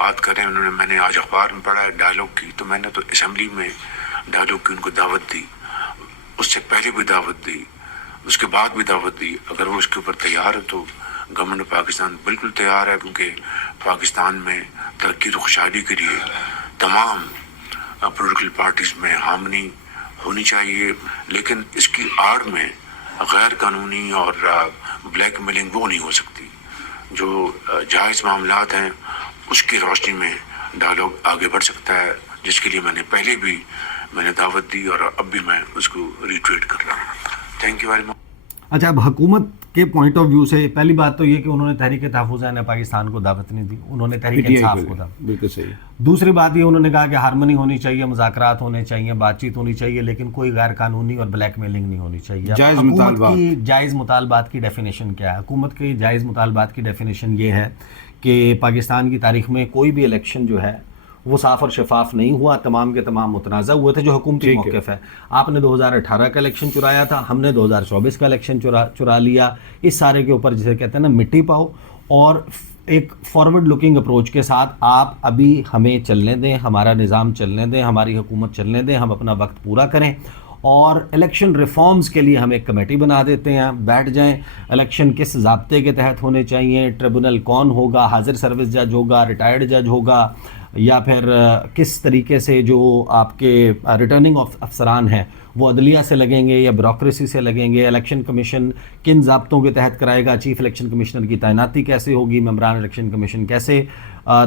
بات کر رہے ہیں انہوں نے، میں نے آج اخبار میں پڑھا ہے ڈائلاگ کی، تو میں نے تو اسمبلی میں ڈائلاگ کی ان کو دعوت دی، اس سے پہلے بھی دعوت دی، اس کے بعد بھی دعوت دی. اگر وہ اس کے اوپر تیار ہے تو گورنمنٹ پاکستان بالکل تیار ہے، کیونکہ پاکستان میں ترقی و خوشحالی کے لیے تمام پولیٹیکل پارٹیز میں ہارمنی ہونی چاہیے، لیکن اس کی آڑ میں غیر قانونی اور بلیک میلنگ وہ نہیں ہو سکتی. جو جائز معاملات ہیں اس کی روشنی میں ڈائلاگ آگے بڑھ سکتا ہے، جس کے لیے میں نے پہلے بھی میں نے دعوت دی اور اب بھی میں اس کو ریٹویٹ کر رہا ہوں. Thank you very much. اچھا، اب حکومت کے پوائنٹ آف ویو سے پہلی بات تو یہ کہ انہوں نے تحریک تحفظ نے پاکستان کو دعوت نہیں دی، انہوں نے تحریک انصاف کو دعوت. بالکل صحیح. دوسری بات یہ انہوں نے کہا کہ ہارمنی ہونی چاہیے، مذاکرات ہونے چاہیے، بات چیت ہونی چاہیے، لیکن کوئی غیر قانونی اور بلیک میلنگ نہیں ہونی چاہیے. جائز حکومت مطالبات. کی جائز مطالبات کی ڈیفینیشن کیا ہے؟ حکومت کی جائز مطالبات کی ڈیفینیشن یہ ہے کہ پاکستان کی تاریخ میں کوئی بھی الیکشن جو ہے وہ صاف اور شفاف نہیں ہوا، تمام کے تمام متنازع ہوئے تھے، جو حکومتی موقف ہے. آپ نے 2018 کا الیکشن چرایا تھا، ہم نے 2024 کا الیکشن چرا لیا. اس سارے کے اوپر جسے کہتے ہیں نا مٹی پاؤ، اور ایک فارورڈ لکنگ اپروچ کے ساتھ آپ ابھی ہمیں چلنے دیں، ہمارا نظام چلنے دیں، ہماری حکومت چلنے دیں، ہم اپنا وقت پورا کریں، اور الیکشن ریفارمز کے لیے ہم ایک کمیٹی بنا دیتے ہیں، بیٹھ جائیں. الیکشن کس ضابطے کے تحت ہونے چاہیے، ٹریبونل کون ہوگا، حاضر سروس جج ہوگا، ریٹائرڈ جج ہوگا، یا پھر کس طریقے سے جو آپ کے ریٹرننگ افسران ہیں وہ عدلیہ سے لگیں گے یا بیوروکریسی سے لگیں گے، الیکشن کمیشن کن ضابطوں کے تحت کرائے گا، چیف الیکشن کمشنر کی تعیناتی کیسے ہوگی، ممبران الیکشن کمیشن کیسے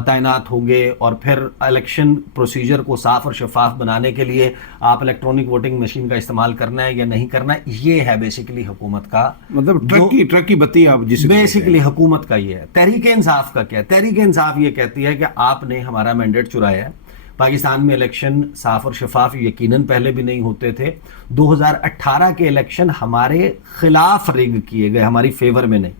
تعینات ہوں گے، اور پھر الیکشن پروسیجر کو صاف اور شفاف بنانے کے لیے آپ الیکٹرانک ووٹنگ مشین کا استعمال کرنا ہے یا نہیں کرنا ہے. یہ ہے بیسیکلی حکومت کا مطلب ٹرک کی بتی آپ جسے بیسیکلی حکومت کا یہ ہے. تحریک انصاف کا کیا ہے؟ تحریک انصاف یہ کہتی ہے کہ آپ نے ہمارا مینڈیٹ چرایا ہے. پاکستان میں الیکشن صاف اور شفاف یقیناً پہلے بھی نہیں ہوتے تھے. 2018 کے الیکشن ہمارے خلاف ریگ کیے گئے، ہماری فیور میں نہیں.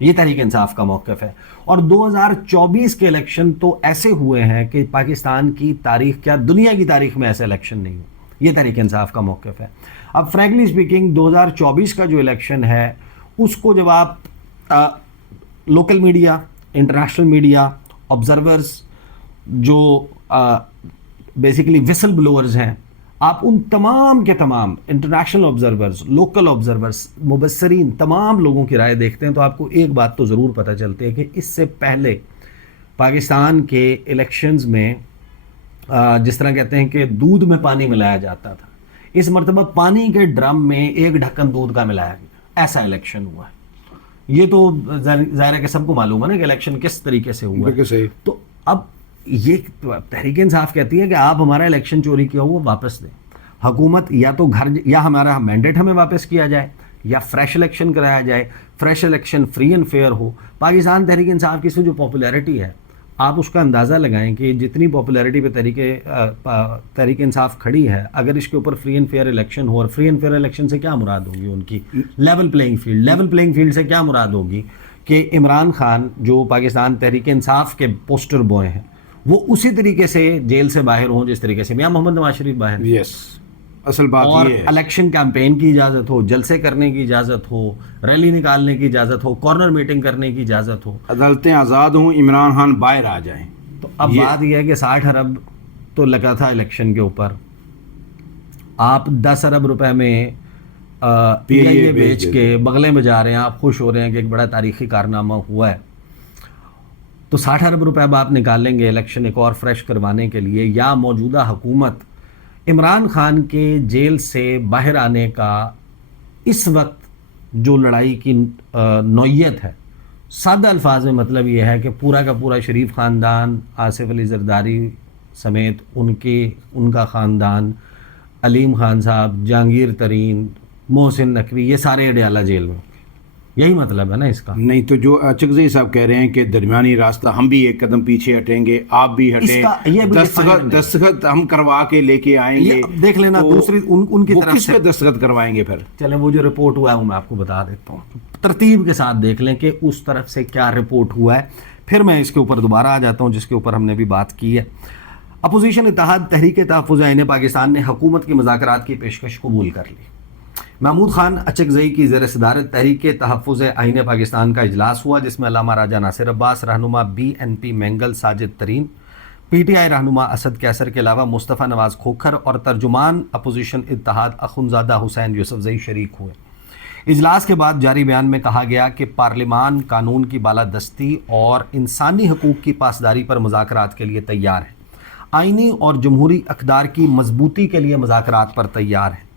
یہ تحریک انصاف کا موقف ہے. اور 2024 کے الیکشن تو ایسے ہوئے ہیں کہ پاکستان کی تاریخ، کیا دنیا کی تاریخ میں ایسے الیکشن نہیں ہوئے. یہ تحریک انصاف کا موقف ہے. اب فرینکلی اسپیکنگ 2024 کا جو الیکشن ہے اس کو جب آپ local media, international media, observers, جو بیسیکلی وسل بلوورز ہیں، آپ ان تمام کے تمام انٹرنیشنل آبزرورز، لوکل آبزرورز، مبصرین، تمام لوگوں کی رائے دیکھتے ہیں تو آپ کو ایک بات تو ضرور پتہ چلتی ہے کہ اس سے پہلے پاکستان کے الیکشنز میں جس طرح کہتے ہیں کہ دودھ میں پانی ملایا جاتا تھا، اس مرتبہ پانی کے ڈرم میں ایک ڈھکن دودھ کا ملایا گیا. ایسا الیکشن ہوا ہے. یہ تو ظاہر ہے کہ سب کو معلوم ہے نا کہ الیکشن کس طریقے سے ہوا ہے. تو اب یہ تحریک انصاف کہتی ہے کہ آپ ہمارا الیکشن چوری کیا ہوا واپس دیں. حکومت یا تو گھر، یا ہمارا مینڈیٹ ہمیں واپس کیا جائے، یا فریش الیکشن کرایا جائے، fresh election free and fair ہو. پاکستان تحریک انصاف کی سے جو پاپولیرٹی ہے، آپ اس کا اندازہ لگائیں کہ جتنی پاپولیرٹی پہ تحریک انصاف کھڑی ہے، اگر اس کے اوپر فری اینڈ فیئر الیکشن ہو، اور فری اینڈ فیئر الیکشن سے کیا مراد ہوگی ان کی؟ Level playing field. Level playing field سے کیا مراد ہوگی کہ عمران خان جو پاکستان تحریک انصاف کے پوسٹر بوائے ہیں وہ اسی طریقے سے جیل سے باہر ہوں جس طریقے سے میاں محمد نواز شریف باہر. یس، اصل بات اور یہ ہے الیکشن کیمپین کی اجازت ہو، جلسے کرنے کی اجازت ہو، ریلی نکالنے کی اجازت ہو، کارنر میٹنگ کرنے کی اجازت ہو، عدالتیں آزاد ہوں، عمران خان باہر آ جائیں. تو اب بات یہ ہے کہ 60 ارب تو لگا تھا الیکشن کے اوپر، آپ 10 ارب روپے میں پی آئی اے بیچ کے بغلے میں جا رہے ہیں، آپ خوش ہو رہے ہیں کہ ایک بڑا تاریخی کارنامہ ہوا ہے. تو 60 ارب روپے اب آپ نکالیں گے الیکشن ایک اور فریش کروانے کے لیے، یا موجودہ حکومت عمران خان کے جیل سے باہر آنے کا اس وقت جو لڑائی کی نوعیت ہے، سادہ الفاظ میں مطلب یہ ہے کہ پورا کا پورا شریف خاندان، آصف علی زرداری سمیت ان کا خاندان، علیم خان صاحب، جہانگیر ترین، محسن نقوی، یہ سارے اڈیالہ جیل میں. یہی مطلب ہے نا اس کا. نہیں تو جو چغزئی صاحب کہہ رہے ہیں کہ درمیانی راستہ، ہم بھی ایک قدم پیچھے ہٹیں گے، آپ بھی ہٹیں، دستخط ہم کروا کے لے کے آئیں گے. دیکھ لینا دوسری ان کی طرف کس پہ دستخط کروائیں گے پھر؟ چلیں وہ جو رپورٹ ہوا ہے وہ میں آپ کو بتا دیتا ہوں، ترتیب کے ساتھ دیکھ لیں کہ اس طرف سے کیا رپورٹ ہوا ہے، پھر میں اس کے اوپر دوبارہ آ جاتا ہوں جس کے اوپر ہم نے بھی بات کی ہے. اپوزیشن اتحاد تحریک تحفظ آئین پاکستان نے حکومت کی مذاکرات کی پیشکش قبول کر لی. محمود خان اچکزئی کی زیر صدارت تحریک تحفظ آئین پاکستان کا اجلاس ہوا، جس میں علامہ راجہ ناصر عباس، رہنما BNP Mengal Sajid Tareen, P T I رہنما اسد کیسر کے علاوہ مصطفیٰ نواز کھوکھر اور ترجمان اپوزیشن اتحاد اخندزادہ حسین یوسفزئی شریک ہوئے۔ اجلاس کے بعد جاری بیان میں کہا گیا کہ پارلیمان قانون کی بالادستی اور انسانی حقوق کی پاسداری پر مذاکرات کے لیے تیار ہے، آئینی اور جمہوری اقدار کی مضبوطی کے لیے مذاکرات پر تیار ہے۔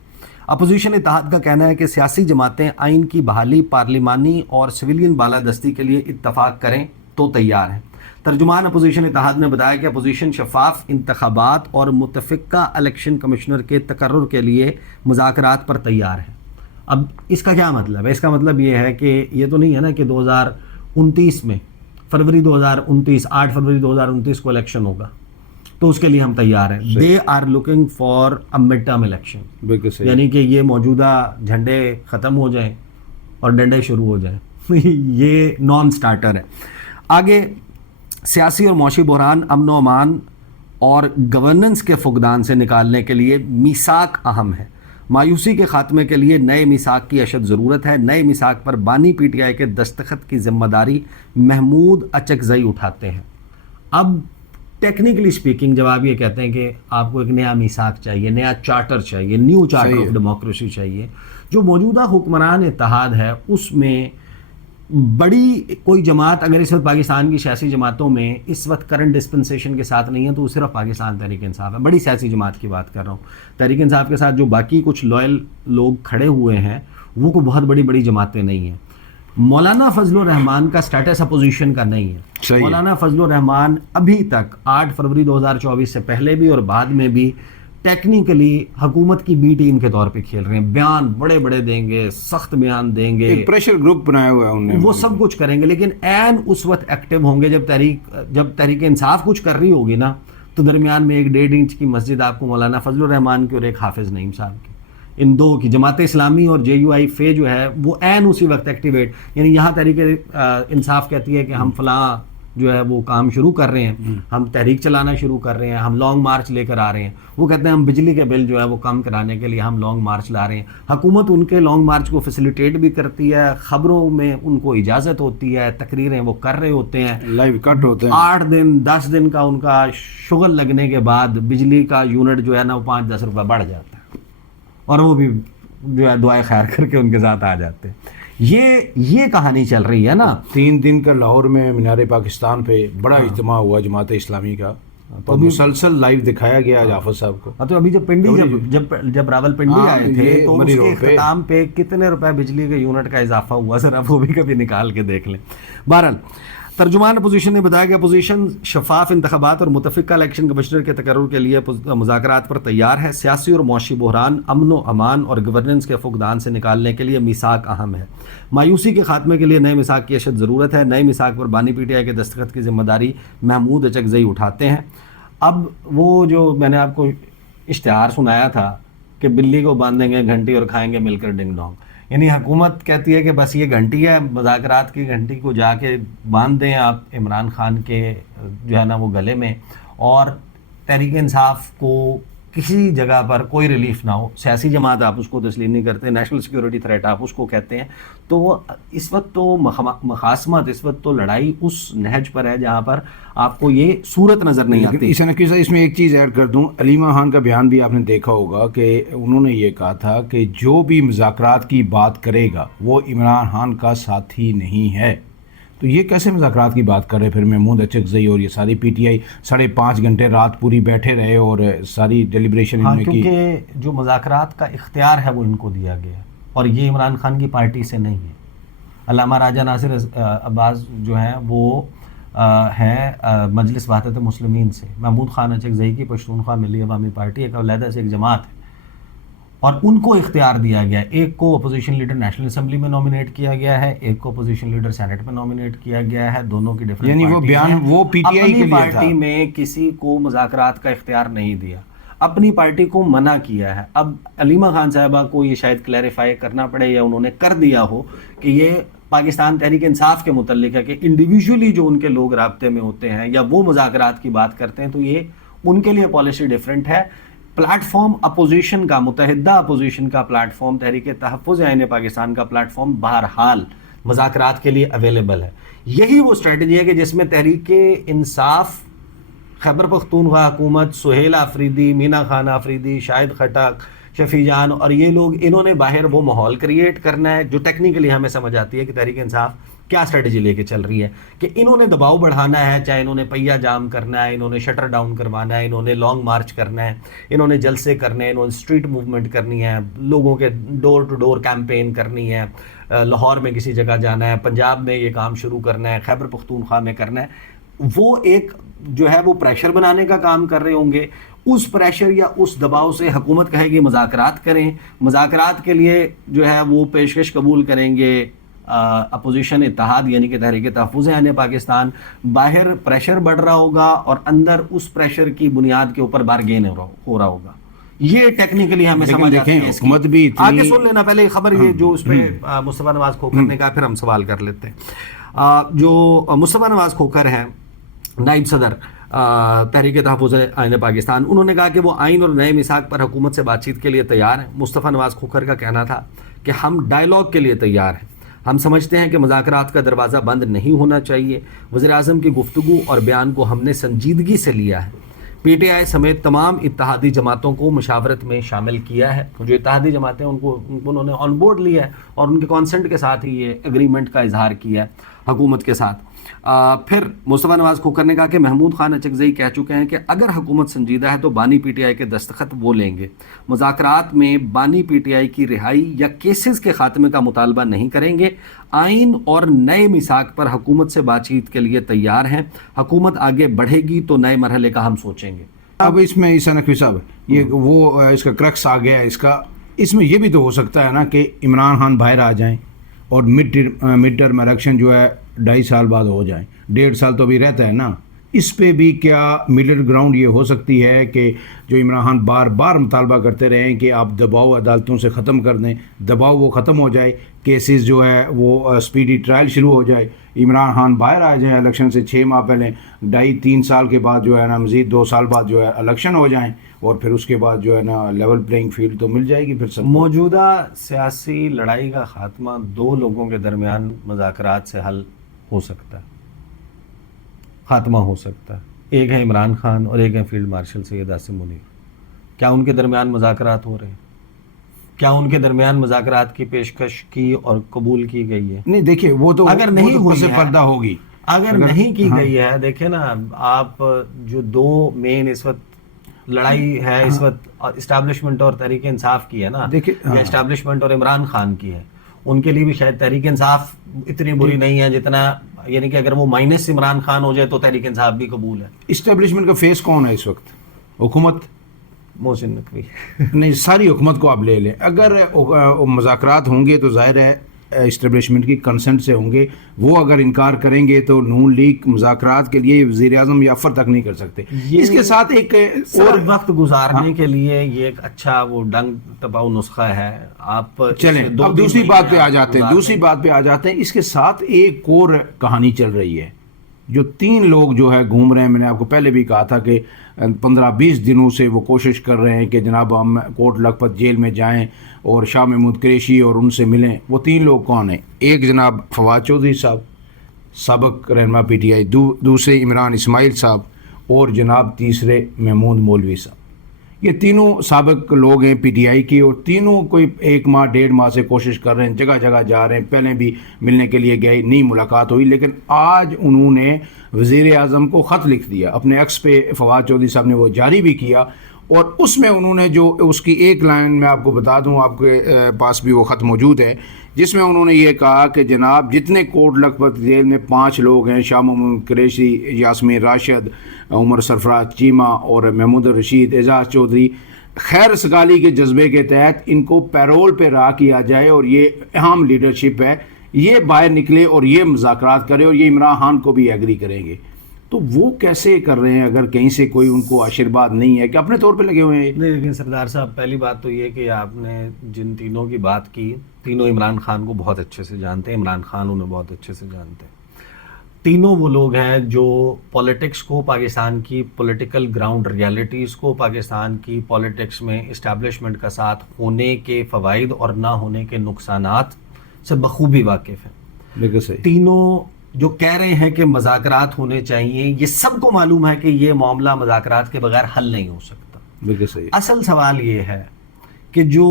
اپوزیشن اتحاد کا کہنا ہے کہ سیاسی جماعتیں آئین کی بحالی، پارلیمانی اور سویلین بالادستی کے لیے اتفاق کریں تو تیار ہیں۔ ترجمان اپوزیشن اتحاد نے بتایا کہ اپوزیشن شفاف انتخابات اور متفقہ الیکشن کمشنر کے تقرر کے لیے مذاکرات پر تیار ہے۔ اب اس کا کیا مطلب ہے؟ اس کا مطلب یہ ہے کہ یہ تو نہیں ہے نا کہ 2029 میں فروری 2029 8 فروری 2029 کو الیکشن ہوگا تو اس کے لیے ہم تیار ہیں۔ They are looking for a mid term election, بالکل صحیح، یعنی کہ یہ موجودہ جھنڈے ختم ہو جائیں اور ڈنڈے شروع ہو جائیں یہ نان سٹارٹر ہے۔ آگے سیاسی اور معاشی بحران، امن و امان اور گورننس کے فقدان سے نکالنے کے لیے میثاق اہم ہے۔ مایوسی کے خاتمے کے لیے نئے میثاق کی اشد ضرورت ہے۔ نئے میثاق پر بانی پی ٹی آئی کے دستخط کی ذمہ داری محمود اچکزئی اٹھاتے ہیں۔ اب ٹیکنیکلی سپیکنگ جب آپ یہ کہتے ہیں کہ آپ کو ایک نیا میثاق چاہیے، نیا چارٹر چاہیے، نیو چارٹر آف ڈیموکریسی چاہیے، جو موجودہ حکمران اتحاد ہے اس میں بڑی کوئی جماعت اگر اس وقت پاکستان کی سیاسی جماعتوں میں اس وقت کرنٹ ڈسپنسیشن کے ساتھ نہیں ہے تو وہ صرف پاکستان تحریک انصاف ہے۔ بڑی سیاسی جماعت کی بات کر رہا ہوں، تحریک انصاف کے ساتھ جو باقی کچھ لوئل لوگ کھڑے ہوئے ہیں وہ کوئی بہت بڑی جماعتیں نہیں ہیں۔ مولانا فضل الرحمان کا سٹیٹس اپوزیشن کا نہیں ہے۔ مولانا فضل الرحمان ابھی تک 8 فروری 2024 سے پہلے بھی اور بعد میں بھی ٹیکنیکلی حکومت کی بی ٹیم کے طور پہ کھیل رہے ہیں، بیان بڑے بڑے دیں گے، سخت بیان دیں گے، ایک پریشر گروپ بنایا ہوا ہے انہوں نے، وہ سب کچھ کریں گے، لیکن عین اس وقت ایکٹیو ہوں گے جب تحریک انصاف کچھ کر رہی ہوگی نا تو درمیان میں 1.5 انچ کی مسجد آپ کو مولانا فضل الرحمان کی اور ایک حافظ نعیم صاحب کی، ان دو کی، جماعت اسلامی اور جے یو آئی فے جو ہے وہ عین اسی وقت ایکٹیویٹ، یعنی یہاں تحریک انصاف کہتی ہے کہ ہم فلاں جو ہے وہ کام شروع کر رہے ہیں، ہم تحریک چلانا شروع کر رہے ہیں، ہم لانگ مارچ لے کر آ رہے ہیں، وہ کہتے ہیں ہم بجلی کے بل جو ہے وہ کم کرانے کے لیے ہم لانگ مارچ لا رہے ہیں۔ حکومت ان کے لانگ مارچ کو فیسیلیٹیٹ بھی کرتی ہے، خبروں میں ان کو اجازت ہوتی ہے، تقریریں وہ کر رہے ہوتے ہیں، لائیو کٹ ہوتے ہیں، 8 دن 10 دن کا ان کا شغل لگنے کے بعد بجلی کا یونٹ جو ہے نا وہ 5-10 روپے بڑھ جاتا ہے اور وہ بھی جو ہے دعائیں خیر کر کے ان کے ساتھ آ جاتے ہیں۔ یہ کہانی چل رہی ہے نا۔ 3 دن کا لاہور میں مینار پاکستان پہ بڑا اجتماع ہوا جماعت اسلامی کا، تو مسلسل لائیو دکھایا گیا حافظ صاحب کو۔ تو ابھی جب پنڈی جب راول پنڈی آئے تھے تو اس کے اختتام پہ کتنے روپے بجلی کے یونٹ کا اضافہ ہوا ذرا وہ بھی کبھی نکال کے دیکھ لیں۔ بہرحال ترجمان اپوزیشن نے بتایا کہ اپوزیشن شفاف انتخابات اور متفقہ الیکشن کمشنر کے تقرر کے لیے مذاکرات پر تیار ہے۔ سیاسی اور معاشی بحران، امن و امان اور گورننس کے فقدان سے نکالنے کے لیے میثاق اہم ہے۔ مایوسی کے خاتمے کے لیے نئے میثاق کی اشد ضرورت ہے۔ نئے میثاق پر بانی پی ٹی آئی کے دستخط کی ذمہ داری محمود اچکزئی اٹھاتے ہیں۔ اب وہ جو میں نے آپ کو اشتہار سنایا تھا کہ بلی کو باندھیں گے گھنٹی اور کھائیں گے مل کر ڈنگ ڈونگ، یعنی حکومت کہتی ہے کہ بس یہ گھنٹی ہے، مذاکرات کی گھنٹی کو جا کے باندھ دیں آپ عمران خان کے جو ہے نا وہ گلے میں، اور تحریک انصاف کو کسی جگہ پر کوئی ریلیف نہ ہو۔ سیاسی جماعت آپ اس کو تسلیم نہیں کرتے، نیشنل سیکیورٹی تھریٹ آپ اس کو کہتے ہیں، تو اس وقت تو مخاصمت، اس وقت تو لڑائی اس نہج پر ہے جہاں پر آپ کو یہ صورت نظر نہیں آتی۔ اس میں ایک چیز ایڈ کر دوں، علیمہ خان کا بیان بھی آپ نے دیکھا ہوگا کہ انہوں نے یہ کہا تھا کہ جو بھی مذاکرات کی بات کرے گا وہ عمران خان کا ساتھی نہیں ہے۔ تو یہ کیسے مذاکرات کی بات کر رہے پھر محمود اچکزئی اور یہ ساری پی ٹی آئی 5.5 گھنٹے رات پوری بیٹھے رہے اور ساری ڈیلیبریشن ان میں کی؟ کیونکہ جو مذاکرات کا اختیار ہے وہ ان کو دیا گیا ہے اور یہ عمران خان کی پارٹی سے نہیں ہے۔ علامہ راجہ ناصر عباس جو ہیں وہ ہیں مجلس وحدت مسلمین سے، محمود خان اچکزئی کی پشتونخوا ملی عوامی پارٹی ایک علیحدہ سے ایک جماعت ہے اور ان کو اختیار دیا گیا ہے۔ ایک کو اپوزیشن لیڈر نیشنل اسمبلی میں نامینیٹ کیا گیا ہے، ایک کو اپوزیشن لیڈر سینٹ میں نامینیٹ کیا گیا ہے، دونوں کی ڈیفرنٹ یعنی وہ بیان وہ پی ٹی آئی کے لیے تھا، اپنی پارٹی میں کسی کو مذاکرات کا اختیار نہیں دیا، اپنی پارٹی کو منع کیا ہے۔ اب علیمہ خان صاحبہ کو یہ شاید کلیریفائی کرنا پڑے یا انہوں نے کر دیا ہو کہ یہ پاکستان تحریک انصاف کے متعلق ہے کہ انڈیویجولی جو ان کے لوگ رابطے میں ہوتے ہیں یا وہ مذاکرات کی بات کرتے ہیں تو یہ ان کے لیے پالیسی ڈیفرنٹ ہے۔ پلیٹ فارم اپوزیشن کا، متحدہ اپوزیشن کا پلیٹ فارم، تحریک تحفظ آئین پاکستان کا پلیٹ فارم بہرحال مذاکرات کے لیے اویلیبل ہے۔ یہی وہ اسٹریٹجی ہے کہ جس میں تحریک انصاف خیبر پختونخوا حکومت سہیل آفریدی، مینا خان آفریدی، شاہد خٹک، شفیع جان اور یہ لوگ، انہوں نے باہر وہ ماحول کریٹ کرنا ہے جو ٹیکنیکلی ہمیں سمجھ آتی ہے کہ تحریک انصاف کیا اسٹریٹجی لے کے چل رہی ہے، کہ انہوں نے دباؤ بڑھانا ہے، چاہے انہوں نے پہیہ جام کرنا ہے، انہوں نے شٹر ڈاؤن کروانا ہے، انہوں نے لانگ مارچ کرنا ہے، انہوں نے جلسے کرنے ہیں، انہوں نے اسٹریٹ موومنٹ کرنی ہے، لوگوں کے ڈور ٹو ڈور کیمپین کرنی ہے، لاہور میں کسی جگہ جانا ہے، پنجاب میں یہ کام شروع کرنا ہے، خیبر پختونخوا میں کرنا ہے، وہ ایک جو ہے وہ پریشر بنانے کا کام کر رہے ہوں گے. اس پریشر یا اس دباؤ سے حکومت کہے گی مذاکرات کریں، مذاکرات کے لیے جو ہے وہ پیشکش قبول کریں گے اپوزیشن اتحاد یعنی کہ تحریک تحفظ عین پاکستان. باہر پریشر بڑھ رہا ہوگا اور اندر اس پریشر کی بنیاد کے اوپر بارگین ہو رہا ہوگا. یہ ٹیکنیکلی ہمیں سمجھ آتی ہے. حکومت بھی آگے سن لینا پہلے خبر یہ جو اس پہ مصطفیٰ نواز کھوکھر نے کہا، پھر ہم سوال کر لیتے ہیں. جو مصطفیٰ نواز کھوکھر ہیں نائب صدر تحریک تحفظ عین پاکستان، انہوں نے کہا کہ وہ آئین اور نئے میثاق پر حکومت سے بات چیت کے لیے تیار ہیں. مصطفیٰ نواز کھوکھر کا کہنا تھا کہ ہم ڈائیلاگ کے لیے تیار ہیں، ہم سمجھتے ہیں کہ مذاکرات کا دروازہ بند نہیں ہونا چاہیے. وزیر اعظم کی گفتگو اور بیان کو ہم نے سنجیدگی سے لیا ہے. پی ٹی آئی سمیت تمام اتحادی جماعتوں کو مشاورت میں شامل کیا ہے. جو اتحادی جماعتیں ان کو انہوں نے آن بورڈ لیا ہے اور ان کے کانسنٹ کے ساتھ ہی یہ اگریمنٹ کا اظہار کیا ہے حکومت کے ساتھ. پھر مصطفیٰ نواز کھوکھر نے کہا کہ محمود خان اچکزئی کہہ چکے ہیں کہ اگر حکومت سنجیدہ ہے تو بانی پی ٹی آئی کے دستخط وہ لیں گے. مذاکرات میں بانی پی ٹی آئی کی رہائی یا کیسز کے خاتمے کا مطالبہ نہیں کریں گے. آئین اور نئے میثاق پر حکومت سے بات چیت کے لیے تیار ہیں. حکومت آگے بڑھے گی تو نئے مرحلے کا ہم سوچیں گے. اب اس میں عیسیٰ نقوی صاحب یہ وہ اس کا کرکس آ گیا اس میں یہ بھی تو ہو سکتا ہے نا کہ عمران خان باہر آ جائیں اور مڈ ٹرم الیکشن جو ہے 2.5 سال بعد ہو جائیں. 1.5 سال تو ابھی رہتا ہے نا. اس پہ بھی کیا مڈل گراؤنڈ یہ ہو سکتی ہے کہ جو عمران خان بار بار مطالبہ کرتے رہیں کہ آپ دباؤ عدالتوں سے ختم کر دیں، دباؤ وہ ختم ہو جائے، کیسز جو ہے وہ اسپیڈی ٹرائل شروع ہو جائے، عمران خان باہر آ جائیں الیکشن سے 6 ماہ پہلے، 2.5-3 سال کے بعد جو ہے نا مزید 2 سال بعد جو ہے الیکشن ہو جائیں اور پھر اس کے بعد جو ہے نا لیول پلینگ فیلڈ تو مل جائے گی. پھر سب موجودہ سیاسی لڑائی کا خاتمہ 2 لوگوں کے درمیان مذاکرات سے حل ہو سکتا ہے، خاتمہ ہو سکتا ہے. ایک ہے عمران خان اور ایک ہے فیلڈ مارشل سید عاصم منیر. کیا ان کے درمیان مذاکرات ہو رہے ہیں؟ کیا ان کے درمیان مذاکرات کی پیشکش کی اور قبول کی گئی ہے؟ نہیں دیکھیں وہ تو اگر نہیں ہوئی پس ہے، پردہ ہوگی. اگر نہیں کی گئی ہے، دیکھیں نا آپ جو 2 مین اس وقت لڑائی ہے اس وقت اسٹیبلشمنٹ اور تحریک انصاف کی ہے نا، یا اسٹیبلشمنٹ اور عمران خان کی ہے. ان کے لیے بھی شاید تحریک انصاف اتنی بری نہیں ہے جتنا، یعنی کہ اگر وہ مائنس عمران خان ہو جائے تو تحریک انصاف بھی قبول ہے. اسٹیبلشمنٹ کا فیس کون ہے اس وقت؟ حکومت؟ محسن نقوی. نہیں، ساری حکومت کو آپ لے لیں. اگر مذاکرات ہوں گے تو ظاہر ہے اسٹیبلشمنٹ کی کنسنٹ سے ہوں گے. وہ اگر انکار کریں گے تو نون لیگ مذاکرات کے لیے وزیر اعظم یا افر تک نہیں کر سکتے. اس کے ساتھ ایک اور وقت گزارنے کے لیے یہ ایک اچھا وہ ڈنگ ٹپاؤ نسخہ ہے. آپ چلیں اب دوسری بات پہ آ جاتے ہیں. اس کے ساتھ ایک اور کہانی چل رہی ہے. جو 3 لوگ جو ہے گھوم رہے ہیں، میں نے آپ کو پہلے بھی کہا تھا کہ 15-20 دنوں سے وہ کوشش کر رہے ہیں کہ جناب ہم کوٹ لکھپت جیل میں جائیں اور شاہ محمود قریشی اور ان سے ملیں. وہ 3 لوگ کون ہیں؟ ایک جناب فواد چودھری صاحب سابق رہنما پی ٹی آئی، دوسرے عمران اسماعیل صاحب اور جناب تیسرے محمود مولوی صاحب. یہ تینوں سابق لوگ ہیں پی ٹی آئی کی اور تینوں کوئی 1 ماہ 1.5 ماہ سے کوشش کر رہے ہیں، جگہ جگہ جا رہے ہیں. پہلے بھی ملنے کے لیے گئے، نہیں ملاقات ہوئی. لیکن آج انہوں نے وزیر اعظم کو خط لکھ دیا اپنے ایکس پہ. فواد چودھری صاحب نے وہ جاری بھی کیا اور اس میں انہوں نے جو اس کی ایک لائن میں آپ کو بتا دوں، آپ کے پاس بھی وہ خط موجود ہے، جس میں انہوں نے یہ کہا کہ جناب جتنے کوٹ لکھپت جیل میں 5 لوگ ہیں، شاہ محمود قریشی، یاسمین راشد، عمر سرفراز چیمہ اور محمود رشید، اعزاز چودھری، خیر سگالی کے جذبے کے تحت ان کو پیرول پہ رہا کیا جائے اور یہ اہم لیڈرشپ ہے، یہ باہر نکلے اور یہ مذاکرات کرے اور یہ عمران خان کو بھی ایگری کریں گے. تو وہ کیسے کر رہے ہیں اگر کہیں سے کوئی ان کو آشیرواد نہیں ہے کہ اپنے طور پہ لگے ہوئے ہیں؟ نہیں، لیکن سردار صاحب پہلی بات تو یہ کہ آپ نے جن تینوں کی بات کی، تینوں عمران خان کو بہت اچھے سے جانتے ہیں، عمران خان انہیں بہت اچھے سے جانتے ہیں. تینوں وہ لوگ ہیں جو پولیٹکس کو، پاکستان کی پولیٹیکل گراؤنڈ ریالٹیز کو، پاکستان کی پولیٹکس میں اسٹیبلشمنٹ کا ساتھ ہونے کے فوائد اور نہ ہونے کے نقصانات سے بخوبی واقف ہیں. بالکل صحیح. تینوں جو کہہ رہے ہیں کہ مذاکرات ہونے چاہیے، یہ سب کو معلوم ہے کہ یہ معاملہ مذاکرات کے بغیر حل نہیں ہو سکتا. بالکل صحیح. اصل سوال یہ ہے کہ جو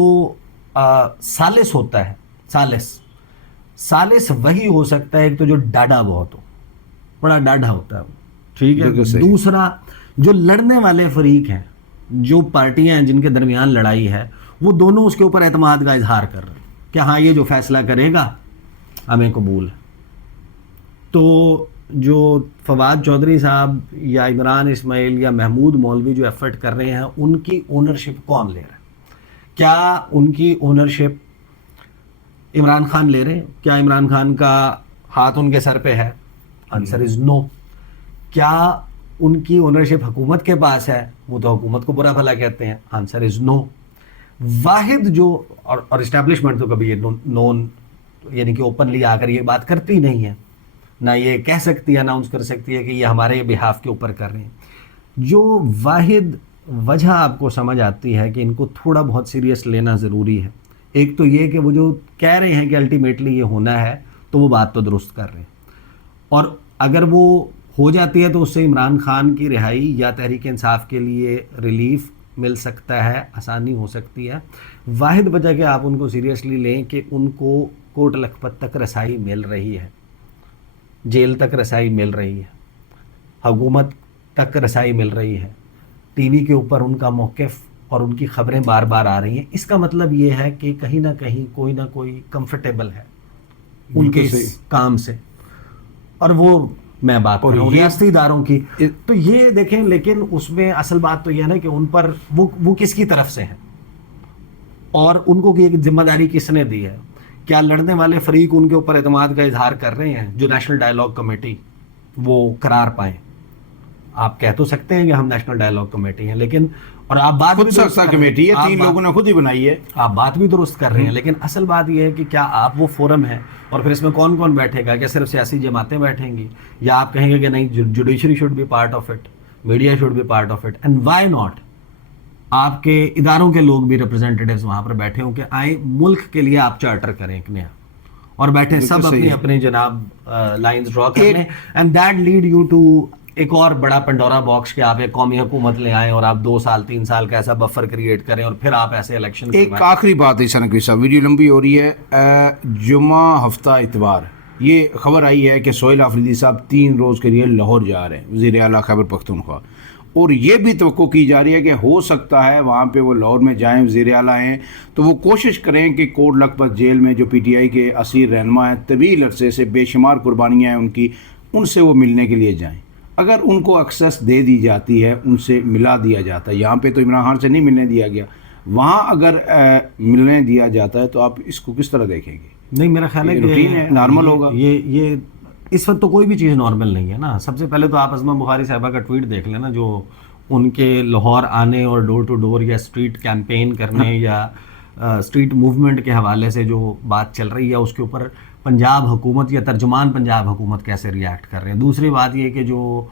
ثالث ہوتا ہے، ثالث وہی ہو سکتا ہے ایک تو جو ڈاڈا بہت ہو، بڑا ڈاڈا ہوتا ہے وہ، ٹھیک ہے. دوسرا جو لڑنے والے فریق ہیں، جو پارٹیاں ہیں جن کے درمیان لڑائی ہے، وہ دونوں اس کے اوپر اعتماد کا اظہار کر رہے ہیں کہ ہاں یہ جو فیصلہ کرے گا ہمیں قبول ہے. تو جو فواد چودھری صاحب یا عمران اسماعیل یا محمود مولوی جو ایفرٹ کر رہے ہیں، ان کی اونرشپ کون لے رہا ہے؟ کیا ان کی اونرشپ عمران خان لے رہے ہیں؟ کیا عمران خان کا ہاتھ ان کے سر پہ ہے؟ آنسر از نو. کیا ان کی اونرشپ حکومت کے پاس ہے؟ وہ تو حکومت کو برا بھلا کہتے ہیں. آنسر از نو. واحد جو اور اسٹیبلشمنٹ تو کبھی یہ نون یعنی کہ اوپنلی آ کر یہ بات کرتی نہیں ہے، نہ یہ کہہ سکتی ہے، اناؤنس کر سکتی ہے کہ یہ ہمارے بہاف کے اوپر کر رہے ہیں. جو واحد وجہ آپ کو سمجھ آتی ہے کہ ان کو تھوڑا بہت سیریس لینا ضروری ہے، ایک تو یہ کہ وہ جو کہہ رہے ہیں کہ الٹیمیٹلی یہ ہونا ہے، تو وہ بات تو درست کر رہے ہیں، اور اگر وہ ہو جاتی ہے تو اس سے عمران خان کی رہائی یا تحریک انصاف کے لیے ریلیف مل سکتا ہے، آسانی ہو سکتی ہے. واحد وجہ کہ آپ ان کو سیریسلی لیں کہ ان کو کوٹ لکھپت تک رسائی مل رہی ہے، جیل تک رسائی مل رہی ہے، حکومت تک رسائی مل رہی ہے، ٹی وی کے اوپر ان کا موقف اور ان کی خبریں بار بار آ رہی ہیں. اس کا مطلب یہ ہے کہ کہیں نہ کہیں کوئی نہ کوئی کمفرٹیبل ہے ان کے اس کام سے. اور وہ میں بات کر رہا ہوں ریاستی اداروں کی، تو یہ دیکھیں، لیکن اس میں اصل بات تو یہ ہے نا کہ ان پر وہ کس کی طرف سے ہیں اور ان کو ایک ذمہ داری کس نے دی ہے. کیا لڑنے والے فریق ان کے اوپر اعتماد کا اظہار کر رہے ہیں جو نیشنل ڈائیلاگ کمیٹی وہ قرار پائیں؟ آپ کہہ تو سکتے ہیں کہ ہم نیشنل ڈائیلاگ کمیٹی ہیں، لیکن اور آپ بات خود سرسا کمیٹی ہے، 3 لوگوں نے خود ہی بنائی ہے، آپ بات بھی درست کر رہے ہیں، لیکن اصل بات یہ ہے کہ کیا آپ وہ فورم ہے، اور پھر اس میں کون کون بیٹھے گا؟ کیا صرف سیاسی جماعتیں بیٹھیں گی، یا آپ کہیں گے کہ نہیں judiciary should be part of it, media should be part of it, and why not آپ کے اداروں کے لوگ بھی ریپرزینٹیٹیوز وہاں پر بیٹھے ہوں کہ آئیں ملک کے لیے آپ چارٹر کریں ایک نیا، اور بیٹھے سب اپنے اپنے جناب لائنز ڈرا کر لیں، and that lead you to ایک اور بڑا پنڈورا باکس کہ آپ ایک قومی حکومت لے آئیں اور آپ 2 سال 3 سال کا ایسا بفر کریٹ کریں اور پھر آپ ایسے الیکشن. ایک آخری بات ہے نقوی صاحب، ویڈیو لمبی ہو رہی ہے. جمعہ ہفتہ اتوار یہ خبر آئی ہے کہ سہیل آفریدی صاحب 3 روز کے لیے لاہور جا رہے ہیں، وزیر اعلیٰ خیبر پختونخوا، اور یہ بھی توقع کی جا رہی ہے کہ ہو سکتا ہے وہاں پہ وہ لاہور میں جائیں، وزیر اعلیٰ ہیں تو وہ کوشش کریں کہ کوٹ لکھپت جیل میں جو پی ٹی آئی کے اسیر رہنما ہیں، طویل عرصے سے بے شمار قربانیاں ہیں ان کی، ان سے وہ ملنے کے لیے جائیں. اگر ان کو ایکسیس دے دی جاتی ہے، ان سے ملا دیا جاتا ہے، یہاں پہ تو عمران خان سے نہیں ملنے دیا گیا، وہاں اگر ملنے دیا جاتا ہے تو آپ اس کو کس طرح دیکھیں گے؟ نہیں، میرا خیال ہے روٹین ہے، نارمل ہوگا. یہ اس وقت تو کوئی بھی چیز نارمل نہیں ہے نا. سب سے پہلے تو آپ عظمہ بخاری صاحبہ کا ٹویٹ دیکھ لینا، جو ان کے لاہور آنے اور ڈور ٹو ڈور یا اسٹریٹ کیمپین کرنے یا اسٹریٹ موومنٹ کے حوالے سے جو بات چل رہی ہے، اس کے اوپر پنجاب حکومت یا ترجمان پنجاب حکومت کیسے ریاکٹ کر رہے ہیں. دوسری بات یہ کہ جو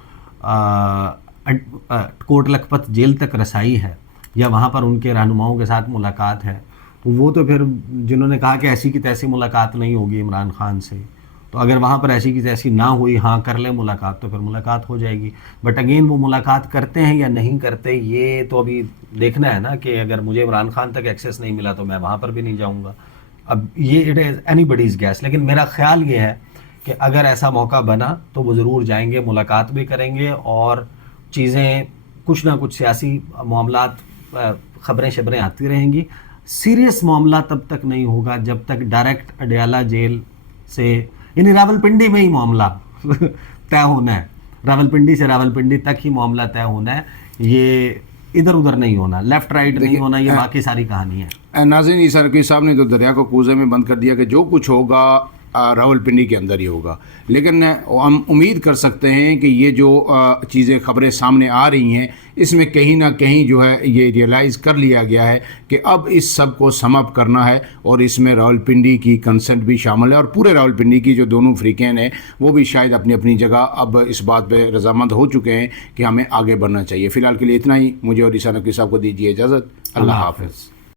کوٹ لکھپت جیل تک رسائی ہے یا وہاں پر ان کے رہنماؤں کے ساتھ ملاقات ہے، وہ تو پھر جنہوں نے کہا کہ ایسی کی تیسی ملاقات نہیں ہوگی عمران خان سے، تو اگر وہاں پر ایسی کی تیسی نہ ہوئی، ہاں کر لیں ملاقات، تو پھر ملاقات ہو جائے گی. بٹ اگین وہ ملاقات کرتے ہیں یا نہیں کرتے، یہ تو ابھی دیکھنا ہے نا کہ اگر مجھے عمران خان تک ایکسیس نہیں ملا تو میں وہاں پر بھی نہیں جاؤں گا. اب یہ it is anybody's guess, لیکن میرا خیال یہ ہے کہ اگر ایسا موقع بنا تو وہ ضرور جائیں گے، ملاقات بھی کریں گے، اور چیزیں کچھ نہ کچھ سیاسی معاملات خبریں شبریں آتی رہیں گی. سیریس معاملہ تب تک نہیں ہوگا جب تک ڈائریکٹ اڈیالہ جیل سے، یعنی راولپنڈی میں ہی معاملہ طے ہونا ہے، راولپنڈی سے راولپنڈی تک ہی معاملہ طے ہونا ہے، یہ ادھر ادھر نہیں ہونا، لیفٹ رائٹ نہیں ہونا. یہ باقی ساری کہانی ہے. ناظرین، عیسیٰ نقوی صاحب نے تو دریا کو کوزے میں بند کر دیا کہ جو کچھ ہوگا راولپنڈی کے اندر ہی ہوگا، لیکن ہم امید کر سکتے ہیں کہ یہ جو چیزیں خبریں سامنے آ رہی ہیں، اس میں کہیں نہ کہیں جو ہے یہ ریئلائز کر لیا گیا ہے کہ اب اس سب کو سم اپ کرنا ہے، اور اس میں راولپنڈی کی کنسنٹ بھی شامل ہے، اور پورے راولپنڈی کی جو دونوں فریقین ہیں وہ بھی شاید اپنی اپنی جگہ اب اس بات پہ رضامند ہو چکے ہیں کہ ہمیں آگے بڑھنا چاہیے. فی الحال کے لیے اتنا ہی. مجھے اور عیسیٰ نقوی صاحب کو دیجیے اجازت. اللہ حافظ.